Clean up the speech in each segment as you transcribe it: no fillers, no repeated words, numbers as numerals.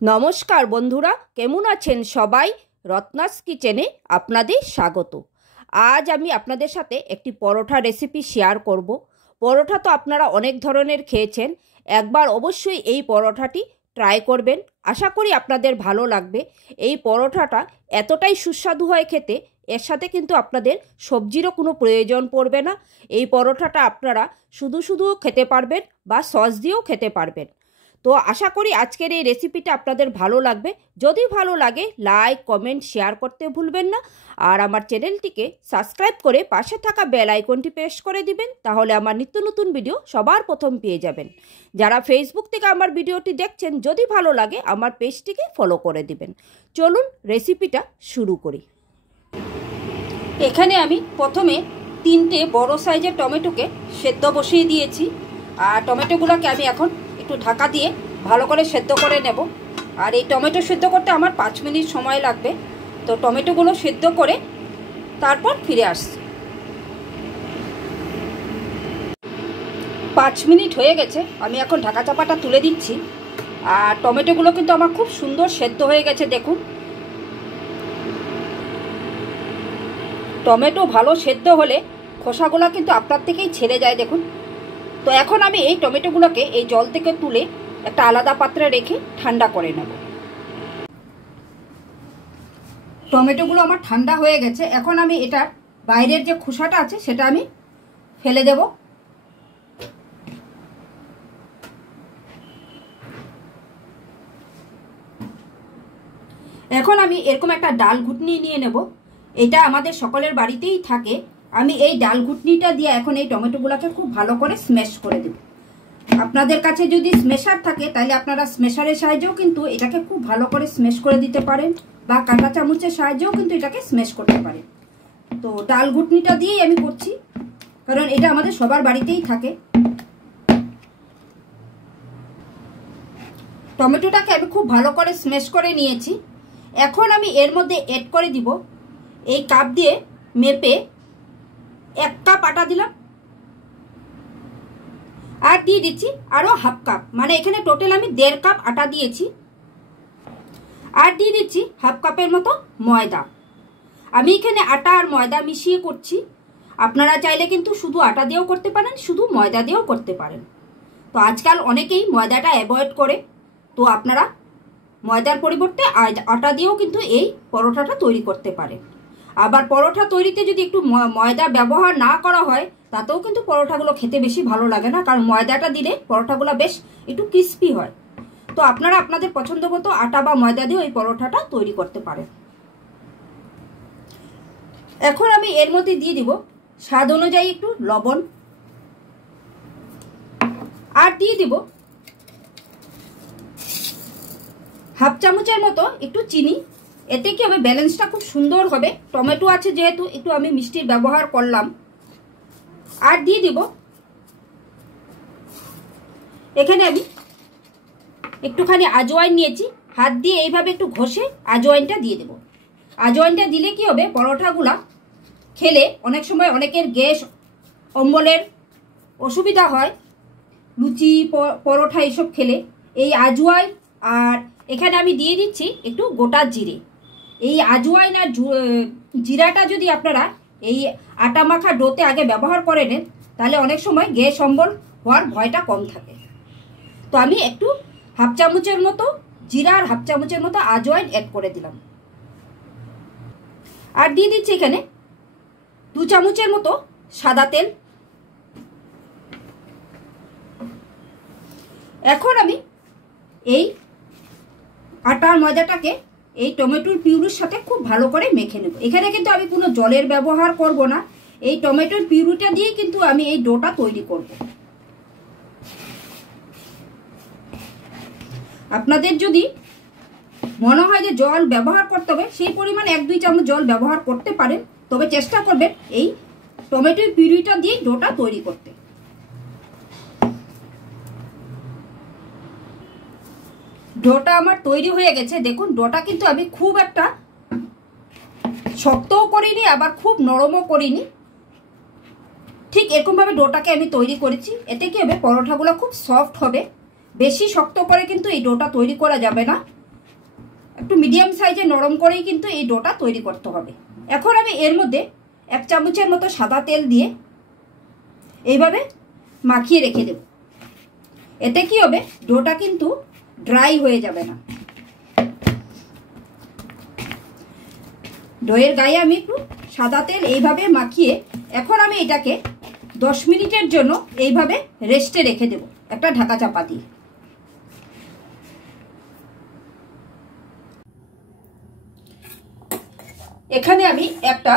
নমস্কার বন্ধুরা, কেমন আছেন সবাই? রত্নাস কিচেনে আপনাদের স্বাগত। আজ আমি আপনাদের সাথে একটি পরোটা রেসিপি শেয়ার করব। পরোটা তো আপনারা অনেক ধরনের খেয়েছেন, একবার অবশ্যই এই পরোটাটি ট্রাই করবেন। আশা করি আপনাদের ভালো লাগবে। এই পরোটাটা এতটাই সুস্বাদু হয় খেতে, এর সাথে কিন্তু আপনাদের সবজিরও কোনো প্রয়োজন পড়বে না। এই পরোটাটা আপনারা শুধু শুধু খেতে পারবেন বা সস দিয়েও খেতে পারবেন। তো আশা করি আজকের এই রেসিপিটা আপনাদের ভালো লাগবে। যদি ভালো লাগে লাইক, কমেন্ট, শেয়ার করতে ভুলবেন না। আর আমার চ্যানেলটিকে সাবস্ক্রাইব করে পাশে থাকা বেল আইকনটি প্রেস করে দিবেন, তাহলে আমার নিত্য নতুন ভিডিও সবার প্রথম পেয়ে যাবেন। যারা ফেসবুক থেকে আমার ভিডিওটি দেখছেন, যদি ভালো লাগে আমার পেজটিকে ফলো করে দিবেন। চলুন রেসিপিটা শুরু করি। এখানে আমি প্রথমে 3টে বড় সাইজের টমেটোকে সেদ্ধ বসিয়ে দিয়েছি। আর টমেটোগুলোকে আমি এখন একটু ঢাকা দিয়ে ভালো করে সেদ্ধ করে নেব। আর এই টমেটো সেদ্ধ করতে আমার 5 মিনিট সময় লাগবে। তো টমেটোগুলো সেদ্ধ করে তারপর ফিরে আসছি। 5 মিনিট হয়ে গেছে, আমি এখন ঢাকা চাপাটা তুলে দিচ্ছি। আর টমেটোগুলো কিন্তু আমার খুব সুন্দর সেদ্ধ হয়ে গেছে। দেখুন, টমেটো ভালো সেদ্ধ হলে খোসাগুলো কিন্তু আপনার থেকেই ছেড়ে যায়। দেখুন, তো এখন আমি এই টমেটোগুলোকে এই জল থেকে তুলে একটা আলাদা পাত্রে রেখে ঠান্ডা করে নেব। টমেটোগুলো আমার ঠান্ডা হয়ে গেছে। এখন আমি এটার বাইরের যে খোসাটা আছে সেটা আমি ফেলে দেব। এখন আমি এরকম একটা ডাল ঘুটনি নিয়ে নেব। এটা আমাদের সকলের বাড়িতেই থাকে। আমি এই ডাল ঘুটনিটা দিয়ে এখন এই টমেটোগুলোকে খুব ভালো করে স্ম্যাশ করে দেব। আপনাদের কাছে যদি স্মেশার থাকে তাহলে আপনারা স্মেশারের সাহায্যেও কিন্তু এটাকে খুব ভালো করে স্ম্যাশ করে দিতে পারেন, বা কাঁটা চামচের সাহায্যেও কিন্তু এটাকে স্ম্যাশ করতে পারেন। তো ডাল ঘুটনিটা দিয়েই আমি করছি, কারণ এটা আমাদের সবার বাড়িতেই থাকে। টমেটোটাকে আমি খুব ভালো করে স্ম্যাশ করে নিয়েছি। এখন আমি এর মধ্যে এড করে দিব, এই কাপ দিয়ে মেপে 1 কাপ আটা দিলাম। আর দিয়ে দিচ্ছি আরও হাফ কাপ, মানে এখানে টোটাল আমি 1.5 কাপ আটা দিয়েছি। আর দিয়ে দিচ্ছি হাফ কাপের মতো ময়দা। আমি এখানে আটা আর ময়দা মিশিয়ে করছি। আপনারা চাইলে কিন্তু শুধু আটা দিয়েও করতে পারেন, শুধু ময়দা দিয়েও করতে পারেন। তো আজকাল অনেকেই ময়দাটা অ্যাভয়েড করে, তো আপনারা ময়দার পরিবর্তে আটা দিয়েও কিন্তু এই পরোটাটা তৈরি করতে পারেন। আবার পরোটা তৈরিতে যদি একটু ময়দা ব্যবহার না করা হয়, তাতেও কিন্তু পরোটাগুলো খেতে বেশি ভালো লাগে না, কারণ ময়দাটা দিলে পরোটাগুলো বেশ একটু ক্রিস্পি হয়। তো আপনারা আপনাদের পছন্দ মতো আটা বা ময়দা দিয়ে ওই পরোটাটা তৈরি করতে পারেন। এখন আমি এর মধ্যে দিয়ে দিব স্বাদ অনুযায়ী একটু লবণ, আর দিয়ে দিব হাফ চামচের মতো একটু চিনি। এতে কি হবে, ব্যালেন্সটা খুব সুন্দর হবে। টমেটো আছে যেহেতু একটু আমি মিষ্টির ব্যবহার করলাম। আর দিয়ে দিব এখানে আমি একটুখানি আজওয়াইন নিয়েছি, হাত দিয়ে এইভাবে একটু ঘষে আজওয়াইনটা দিয়ে দেব। আজওয়াইনটা দিলে কি হবে, পরোটাগুলা খেলে অনেক সময় অনেকের গ্যাস অম্বলের অসুবিধা হয়, লুচি পরোটা এসব খেলে এই আজওয়াইন। আর এখানে আমি দিয়ে দিচ্ছি একটু গোটা জিরে। এই আজওয়াইন আর জিরাটা যদি আপনারা এই আটা মাখা ডোতে আগে ব্যবহার করে নেন, তাহলে অনেক সময় গ্যাস অম্বল হওয়ার ভয়টা কম থাকে। তো আমি একটু হাফ চামচের মতো জিরা আর হাফ চামচের মতো আজওয়াইন অ্যাড করে দিলাম। আর দিয়ে দিচ্ছি এখানে 2 চামচের মতো সাদা তেল। এখন আমি এই আটা আর ময়দাটাকে এই টমেটোর পিউরির সাথে খুব ভালো করে মেখে নেব। এখানে কিন্তু আমি কোনো জলের ব্যবহার করব না, এই টমেটোর পিউরিটা দিয়ে কিন্তু আমি এই ডোটা তৈরি করব। আপনাদের যদি মনে হয় যে জল ব্যবহার করতে হবে, সেই পরিমাণ 1-2 চামচ জল ব্যবহার করতে পারেন, তবে চেষ্টা করবেন এই টমেটোর পিউরিটা দিয়ে ডোটা তৈরি করতে। ডোটা আমার তৈরি হয়ে গেছে। দেখুন, ডোটা কিন্তু আমি খুব একটা শক্তও করিনি, আবার খুব নরমও করিনি। ঠিক এরকমভাবে ডোটাকে আমি তৈরি করেছি। এতে কি হবে, পরোটাগুলো খুব সফট হবে। বেশি শক্ত করে কিন্তু এই ডোটা তৈরি করা যাবে না। একটু মিডিয়াম সাইজে নরম করেই কিন্তু এই ডোটা তৈরি করতে হবে। এখন আমি এর মধ্যে 1 চামচের মতো সাদা তেল দিয়ে এইভাবে মাখিয়ে রেখে দেব। এতে কি হবে, ডোটা কিন্তু ড্রাই হয়ে যাবে না। ডোয়ের গায়ে আমি একটু সাদা তেল এইভাবে মাখিয়ে এখন আমি এটাকে 10 মিনিটের জন্য এইভাবে রেস্টে রেখে দেব একটা ঢাকা চাপা দিয়ে। এখানে আমি একটা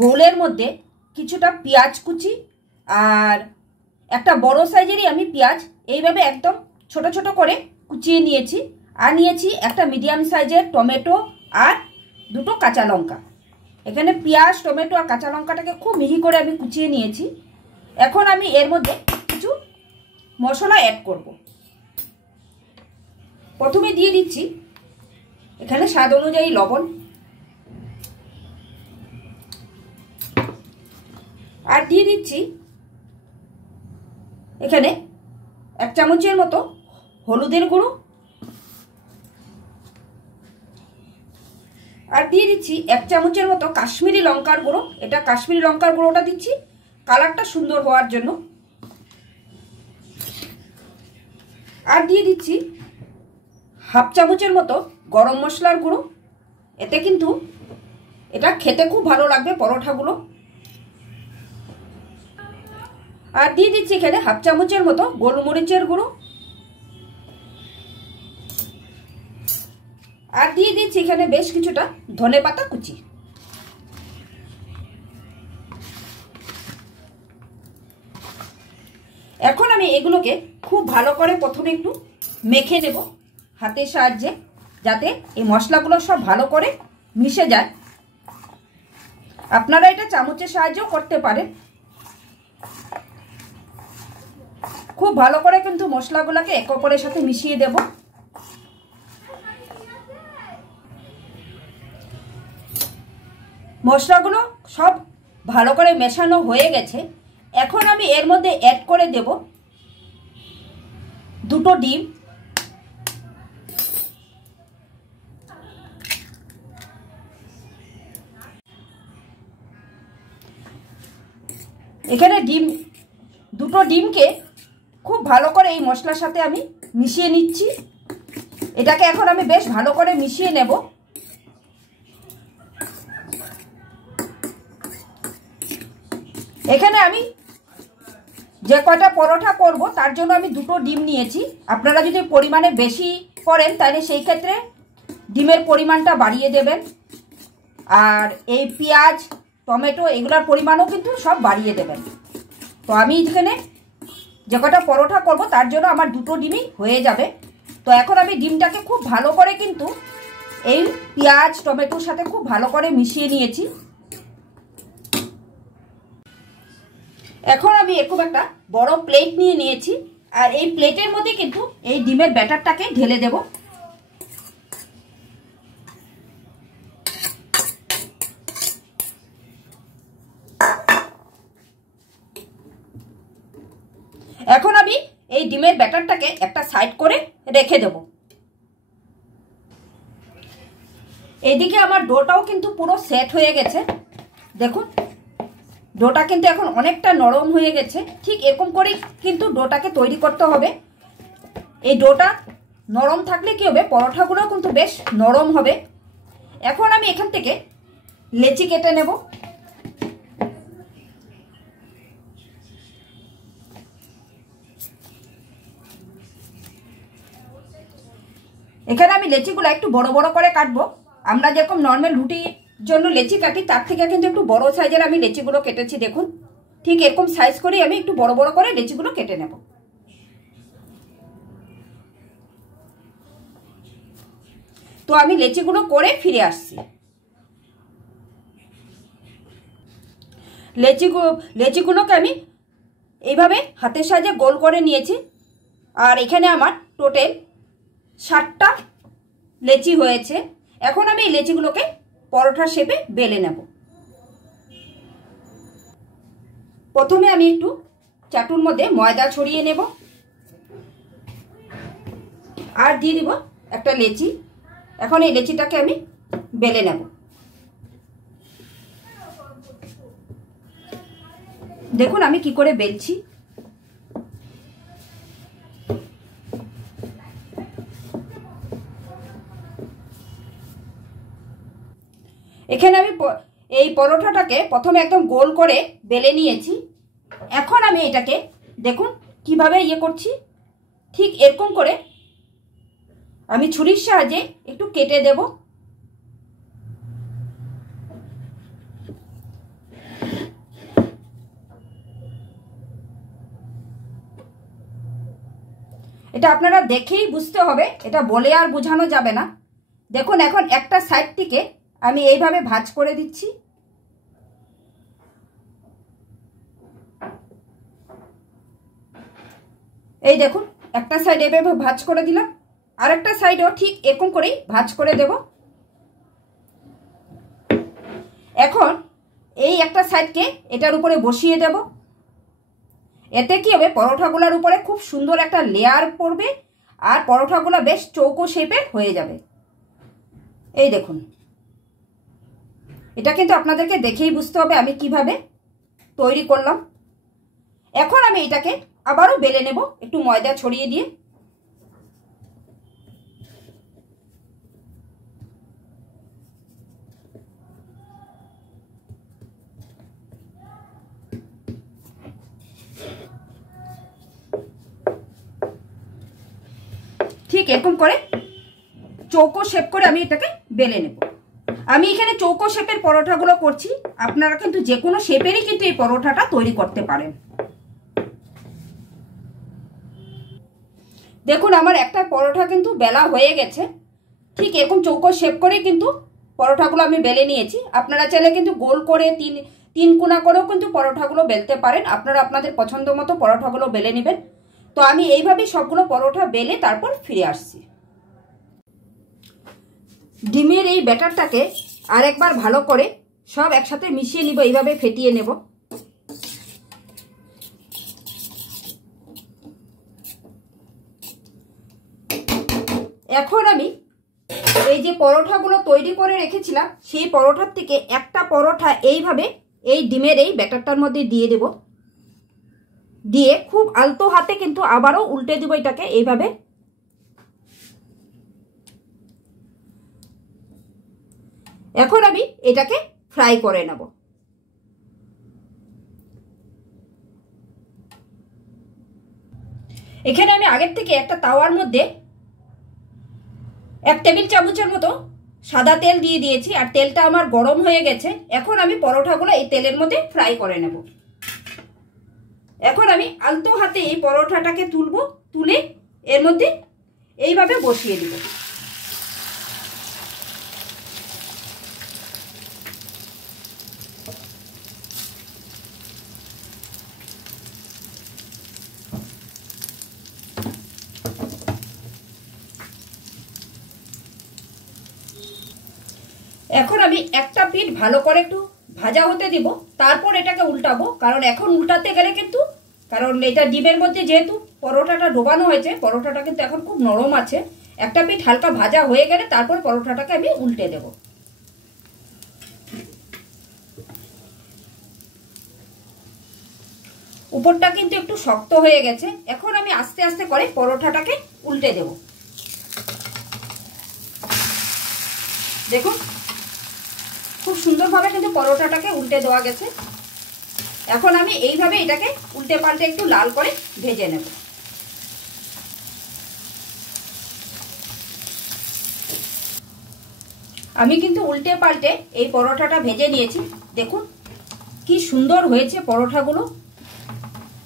বোলের মধ্যে কিছুটা পেঁয়াজ কুচি আর একটা বড় সাইজেরই আমি পেঁয়াজ এইভাবে একদম ছোট ছোট করে কুচিয়ে নিয়েছি। আর নিয়েছি একটা মিডিয়াম সাইজের টমেটো আর 2টো কাঁচা লঙ্কা। এখানে পেঁয়াজ, টমেটো আর কাঁচা লঙ্কাটাকে খুব মিহি করে আমি কুচিয়ে নিয়েছি। এখন আমি এর মধ্যে কিছু মশলা অ্যাড করব। প্রথমে দিয়ে দিচ্ছি এখানে স্বাদ অনুযায়ী লবণ, আর দিয়ে দিচ্ছি এখানে 1 চামচের মতো হলুদের গুঁড়ো, আর দিয়ে দিচ্ছি 1 চামচের মতো কাশ্মীরি লঙ্কার গুঁড়ো। এটা কাশ্মীরি লঙ্কার গুঁড়োটা দিচ্ছি কালারটা সুন্দর হওয়ার জন্য। আর দিয়ে দিচ্ছি 1/2 চামচের মতো গরম মশলার গুঁড়ো। এতে কিন্তু এটা খেতে খুব ভালো লাগবে পরোঠাগুলো। আর দিয়ে দিচ্ছি এখানে 1/2 চামচের মতো গোলমরিচের গুঁড়ো, আর দিয়ে দিচ্ছি এখানে বেশ কিছুটা ধনেপাতা কুচি। এখন আমি এগুলোকে খুব ভালো করে প্রথমে একটু মেখে নেব হাতের সাহায্যে, যাতে এই মশলাগুলো সব ভালো করে মিশে যায়। আপনারা এটা চামচের সাহায্যেও করতে পারেন। খুব ভালো করে কিন্তু মশলাগুলোকে একে অপরের সাথে মিশিয়ে দেব। মশলাগুলো সব ভালো করে মেশানো হয়ে গেছে। এখন আমি এর মধ্যে অ্যাড করে দেব 2টো ডিম। এখানে 2টো ডিমকে খুব ভালো করে এই মশলার সাথে আমি মিশিয়ে নিচ্ছি। এটাকে এখন আমি বেশ ভালো করে মিশিয়ে নেব। এখানে আমি যে কয়টা পরোটা করব তার জন্য আমি 2টো ডিম নিয়েছি। আপনারা যদি পরিমাণে বেশি করেন তাহলে সেই ক্ষেত্রে ডিমের পরিমাণটা বাড়িয়ে দেবেন। আর এই পেঁয়াজ, টমেটো এগুলোর পরিমাণও কিন্তু সব বাড়িয়ে দেবেন। তো আমি এখানে যে কটা পরোটা করব তার জন্য আমার 2টো ডিমই হয়ে যাবে। তো এখন আমি ডিমটাকে খুব ভালো করে কিন্তু এই পেঁয়াজ, টমেটোর সাথে খুব ভালো করে মিশিয়ে নিয়েছি। এখন আমি এরকম একটা বড় প্লেট নিয়ে নিয়েছি, আর এই প্লেটের মধ্যে কিন্তু এই ডিমের ব্যাটারটাকে ঢেলে দেব। এখন আমি এই ডিমের ব্যাটারটাকে একটা সাইড করে রেখে দেব। এইদিকে আমার ডোটাও কিন্তু পুরো সেট হয়ে গেছে। দেখুন ডোটা কিন্তু এখন অনেকটা নরম হয়ে গেছে। ঠিক এরকম করেই কিন্তু ডোটাকে তৈরি করতে হবে। এই ডোটা নরম থাকলে কি হবে, পরোঠাগুলো কিন্তু বেশ নরম হবে। এখন আমি এখান থেকে লেচি কেটে নেব। এখানে আমি লেচিগুলো একটু বড় বড় করে কাটবো। আমরা যেরকম নর্মাল রুটির জন্য লেচি কাটি তার থেকে কিন্তু একটু বড় সাইজের আমি লেচিগুলো কেটেছি। দেখুন ঠিক এরকম সাইজ করেই আমি একটু বড় বড় করে লেচিগুলো কেটে নেব। তো আমি লেচিগুলো করে ফিরে আসছি। লেচিগুলোকে আমি এইভাবে হাতের সাহায্যে গোল করে নিয়েছি। আর এখানে আমার টোটাল 60টা লেচি হয়েছে। এখন আমি এই লেচিগুলোকে পরোটার শেপে বেলে নেব। প্রথমে আমি একটু চাটুর মধ্যে ময়দা ছড়িয়ে নেব, আর দিয়ে দিব একটা লেচি। এখন এই লেচিটাকে আমি বেলে নেব। দেখুন আমি কি করে বেলছি। এখানে আমি এই পরোটাটাকে প্রথমে একদম গোল করে বেলে নিয়েছি। এখন আমি এটাকে দেখুন কিভাবে করছি, ঠিক এরকম করে আমি ছুরির সাহায্যে একটু কেটে দেব। এটা আপনারা দেখেই বুঝতে হবে, এটা বলে আর বোঝানো যাবে না। দেখুন এখন একটা সাইড থেকে আমি এইভাবে ভাঁজ করে দিচ্ছি। এই দেখুন একটা সাইড এভাবে ভাঁজ করে দিলাম, আর একটা সাইডও ঠিক এরকম করেই ভাঁজ করে দেব। এখন এই একটা সাইডকে এটার উপরে বসিয়ে দেব। এতে কি হবে, পরোটাগুলোর উপরে খুব সুন্দর একটা লেয়ার পড়বে আর পরোটাগুলো বেশ চৌকো শেপের হয়ে যাবে। এই দেখুন, এটা কিন্তু আপনাদেরকে দেখেই বুঝতে হবে আমি কিভাবে তৈরি করলাম। এখন আমি এটাকে আবারও বেলে নেব একটু ময়দা ছড়িয়ে দিয়ে। ঠিক এরকম করে চৌকো শেপ করে আমি এটাকে বেলে নেব। আমি এখানে চৌকো শেপের পরোটাগুলো করছি, আপনারা কিন্তু যে কোনো শেপেরই কিন্তু এই পরোটাটা তৈরি করতে পারেন। দেখুন আমার একটা পরোটা কিন্তু বেলা হয়ে গেছে। ঠিক এরকম চৌকো শেপ করে কিন্তু পরোটাগুলো আমি বেলে নিয়েছি। আপনারা চাইলে কিন্তু গোল করে তিন কোনা করেও কিন্তু পরোটাগুলো বেলতে পারেন। আপনারা আপনাদের পছন্দ মতো পরোটাগুলো বেলে নেবেন। তো আমি এইভাবেই সবগুলো পরোটা বেলে তারপর ফিরে আসছি। ডিমের এই ব্যাটারটাকে আরেকবার ভালো করে সব একসাথে মিশিয়ে নিব, এইভাবে ফেটিয়ে নেব। এখন আমি এই যে পরোটাগুলো তৈরি করে রেখেছিলাম সেই পরোটার থেকে একটা পরোটা এইভাবে এই ডিমের এই ব্যাটারটার মধ্যে দিয়ে দেব। দিয়ে খুব আলতো হাতে কিন্তু আবারও উল্টে দেব এটাকে এইভাবে। এখন আমি এটাকে ফ্রাই করে নেব। এখানে আমি আগের থেকে একটা তাওয়ার মধ্যে 1 টেবিল চামচের মতো সাদা তেল দিয়ে দিয়েছি আর তেলটা আমার গরম হয়ে গেছে। এখন আমি পরোটাগুলো এই তেলের মধ্যে ফ্রাই করে নেব। এখন আমি আলতো হাতে এই পরোটাটাকে তুলে এর মধ্যে এইভাবে বসিয়ে দিব। এখন আমি একটা পিঠ ভালো করে একটু ভাজা হতে দিব, তারপর এটাকে উল্টাবো। কারণ এখন উল্টাতে গেলে কিন্তু, কারণ এটা ডিমের মধ্যে যেহেতু পরোটাটা ডোবানো হয়েছে, পরোটাটা কিন্তু এখন খুব নরম আছে। একটা পিঠ হালকা ভাজা হয়ে গেলে তারপর পরোটাটাকে আমি উল্টে দেব। উপরটা কিন্তু একটু শক্ত হয়ে গেছে। এখন আমি আস্তে আস্তে করে পরোটাটাকে উল্টে দেব। দেখুন খুব সুন্দরভাবে কিন্তু পরোটাটাকে উল্টে দেওয়া গেছে। এখন আমি এইভাবে এটাকে উল্টে পাল্টে একটু লাল করে ভেজে নেব। আমি কিন্তু উল্টে পাল্টে এই পরোটাটা ভেজে নিয়েছি। দেখুন কি সুন্দর হয়েছে পরোটাগুলো।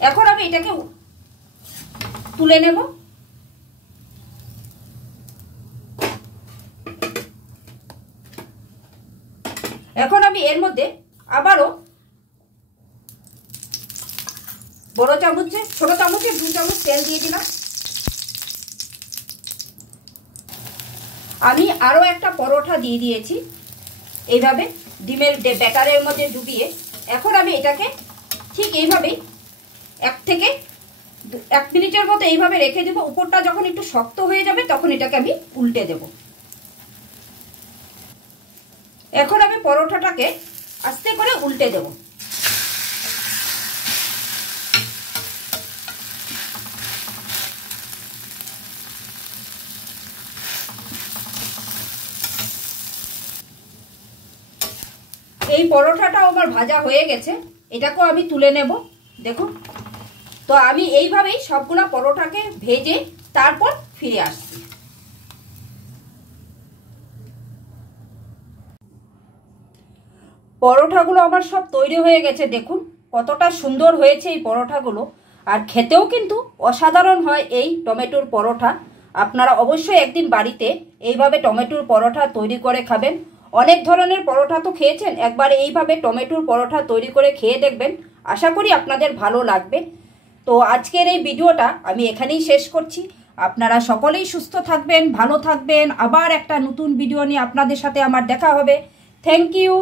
এখন আমি এটাকে তুলে নেব। এখন আমি এর মধ্যে আবারও ছোট চামচে 2 চামচ তেল দিয়ে দিলাম। আমি আরো একটা পরোটা দিয়ে দিয়েছি এইভাবে ডিমের ব্যাটারের মধ্যে ডুবিয়ে। এখন আমি এটাকে ঠিক এইভাবেই 1 থেকে 1 মিনিটের মতো এইভাবে রেখে দেব। উপরটা যখন একটু শক্ত হয়ে যাবে তখন এটাকে আমি উল্টে দেব। এখন আমি পরোটাটাকে আস্তে করে উল্টে দেব। এই পরোটাটাও আমার ভাজা হয়ে গেছে, এটাকেও আমি তুলে নেব। দেখুন, তো আমি এইভাবেই সবগুলা পরোটাকে ভেজে তারপর ফিরে আসছি। পরোটাগুলো আমার সব তৈরি হয়ে গেছে। দেখুন কতটা সুন্দর হয়েছে এই পরোটাগুলো, আর খেতেও কিন্তু অসাধারণ হয় এই টমেটোর পরোটা। আপনারা অবশ্যই একদিন বাড়িতে এইভাবে টমেটোর পরোটা তৈরি করে খাবেন। অনেক ধরনের পরোটা তো খেয়েছেন, একবার এইভাবে টমেটোর পরোটা তৈরি করে খেয়ে দেখবেন, আশা করি আপনাদের ভালো লাগবে। তো আজকের এই ভিডিওটা আমি এখানেই শেষ করছি। আপনারা সকলেই সুস্থ থাকবেন, ভালো থাকবেন। আবার একটা নতুন ভিডিও নিয়ে আপনাদের সাথে আমার দেখা হবে। Thank you.